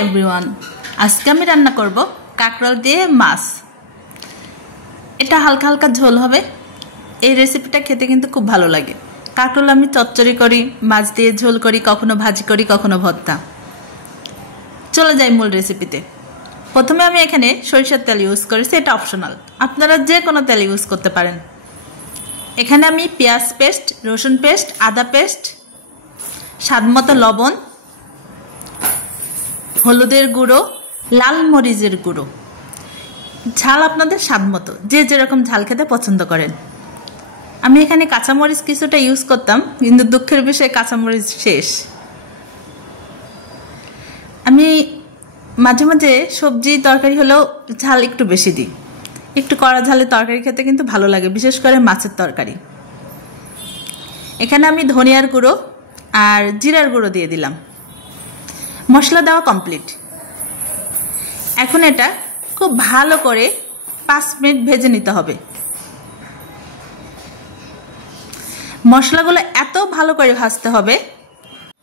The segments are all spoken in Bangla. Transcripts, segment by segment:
এভরিওয়ান, আজকে আমি রান্না করব কাঁকরোল দিয়ে মাছ। এটা হালকা হালকা ঝোল হবে। এই রেসিপিটা খেতে কিন্তু খুব ভালো লাগে। কাঁকরোল আমি চচ্চড়ি করি, মাছ দিয়ে ঝোল করি, কখনো ভাজি করি, কখনো ভর্তা। চলে যাই মূল রেসিপিতে। প্রথমে আমি এখানে সরিষার তেল ইউজ করেছি, এটা অপশনাল, আপনারা যে কোনো তেল ইউজ করতে পারেন। এখানে আমি পেঁয়াজ পেস্ট, রসুন পেস্ট, আদা পেস্ট, স্বাদমতো লবণ, হলুদের গুঁড়ো, লাল মরিচের গুঁড়ো, ঝাল আপনাদের স্বাদ মতো, যে যেরকম ঝাল খেতে পছন্দ করেন। আমি এখানে কাঁচামরিচ কিছুটা ইউজ করতাম, কিন্তু দুঃখের বিষয়ে কাঁচামরিচ শেষ। আমি মাঝে মাঝে সবজি তরকারি হলেও ঝাল একটু বেশি দিই। একটু কড়া ঝালের তরকারি খেতে কিন্তু ভালো লাগে, বিশেষ করে মাছের তরকারি। এখানে আমি ধনিয়ার গুঁড়ো আর জিরার গুঁড়ো দিয়ে দিলাম। মশলা দেওয়া কমপ্লিট। এখন এটা খুব ভালো করে 5 মিনিট ভেজে নিতে হবে। মশলাগুলো এত ভালো করে ভাজতে হবে,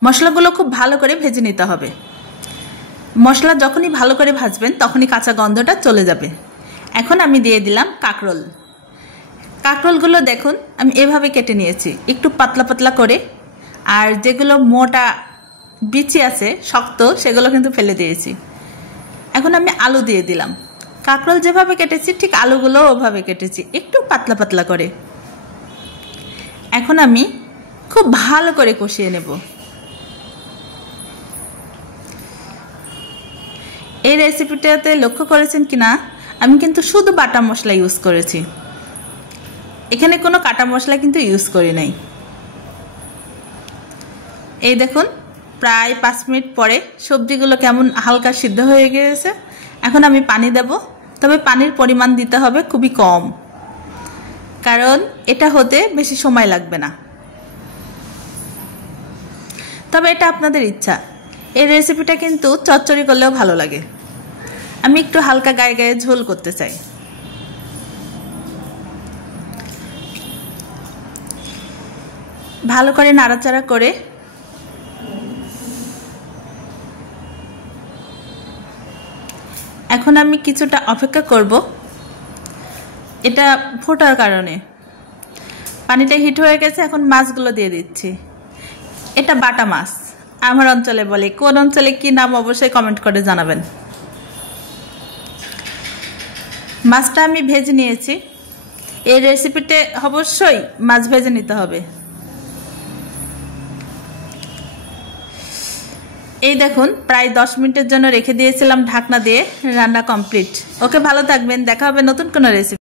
মশলাগুলো খুব ভালো করে ভেজে নিতে হবে। মশলা যখনই ভালো করে ভাজবেন তখনই কাঁচা গন্ধটা চলে যাবে। এখন আমি দিয়ে দিলাম কাঁকরোল। কাঁকরোলগুলো দেখুন আমি এভাবে কেটে নিয়েছি, একটু পাতলা পাতলা করে। আর যেগুলো মোটা বিচি আছে শক্ত, সেগুলো কিন্তু ফেলে দিয়েছি। এখন আমি আলু দিয়ে দিলাম। কাঁকরোল যেভাবে কেটেছি ঠিক আলুগুলো ওভাবে কেটেছি, একটু পাতলা পাতলা করে। এখন আমি খুব ভালো করে কষিয়ে নেব। এই রেসিপিটাতে লক্ষ্য করেছেন কিনা, আমি কিন্তু শুধু বাটা মশলা ইউজ করেছি, এখানে কোনো কাটা মশলা কিন্তু ইউজ করি নাই। এই দেখুন প্রায় 5 মিনিট পরে সবজিগুলো কেমন হালকা সিদ্ধ হয়ে গিয়েছে। এখন আমি পানি দেব, তবে পানির পরিমাণ দিতে হবে খুবই কম, কারণ এটা হতে বেশি সময় লাগবে না। তবে এটা আপনাদের ইচ্ছা। এই রেসিপিটা কিন্তু চচ্চড়ি করলেও ভালো লাগে। আমি একটু হালকা গায়ে গায়ে ঝোল করতে চাই। ভালো করে নাড়াচাড়া করে এখন আমি কিছুটা অপেক্ষা করব। এটা ফোটার কারণে পানিটা হিট হয়ে গেছে। এখন মাছগুলো দিয়ে দিচ্ছি। এটা বাটা মাছ, আমার অঞ্চলে বলে, কোন অঞ্চলে কি নাম অবশ্যই কমেন্ট করে জানাবেন। মাছটা আমি ভেজে নিয়েছি। এই রেসিপিতে অবশ্যই মাছ ভেজে নিতে হবে। এই দেখুন প্রায় 10 মিনিটের জন্য রেখে দিয়েছিলাম ঢাকনা দিয়ে। রান্না কমপ্লিট। ওকে, ভালো থাকবেন, দেখা হবে নতুন কোনো রেসিপি।